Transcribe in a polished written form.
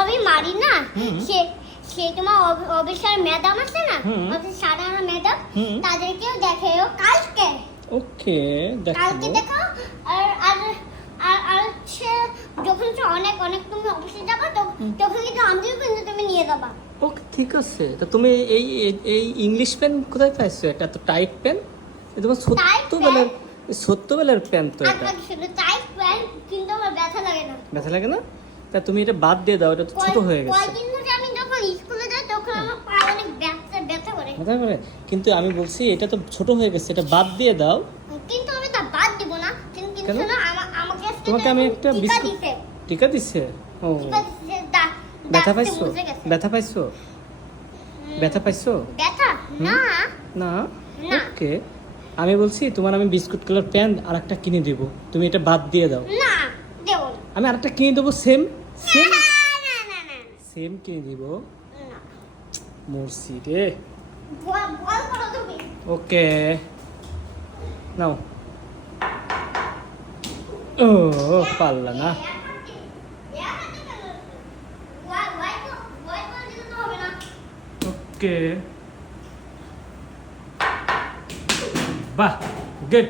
আমি মারি না সে সে তোমার অফিসার ম্যাডাম আছে না অফিস সাধারণ ম্যাডাম তাদেরকেও দেখে ও কালকে ওকে কালকে দেখো দেখো আর আর আর আর হচ্ছে যখন হচ্ছে অনেক অনেক তুমি অফিসে যাবে তখন কিন্তু আমিও কিন্তু তুমি নিয়ে যাবা ওকে ঠিক আছে তা তুমি এই এই ইংলিশ পেন কোথায় পাইছো এটা তো টাইট পেন এটা তোমার ছোট্টবেলার পেন তো এটা আর শুধু টাইট প্যান কিন্তু আমার ব্যথা লাগে না ব্যথা লাগে না তা তুমি এটা বাদ দিয়ে দাও এটা তো ছোট হয়ে গেছে কয়দিন ধরে আমি যখন স্কুলে যাই তখন আমার পা অনেক ব্যথা করে ব্যথা করে কিন্তু আমি বলছি এটা তো ছোট হয়ে গেছে এটা বাদ দিয়ে দাও কিন্তু আমি তা বাদ দিব না কিন্তু কেন? শোনো আমাকে তোমাকে আমি একটা টিকা বিস্কুট দিতে টিকা দিছে ও টিকা দিতে ব্যথা পাইছো ব্যথা পাইছো ব্যথা পাইছো ব্যথা না না না। ওকে আমি বলছি তোমার আমি বিস্কুট কালার পেন আর একটা কিনে দিব তুমি এটা বাদ দিয়ে দাও না দেব না আমি আরেকটা কিনে দেবো সেম সেম না না না না সেম কিনে দিব না মরছি রে বল করো তুমি ওকে নাও ও পারলা না ওকে বাহ গুড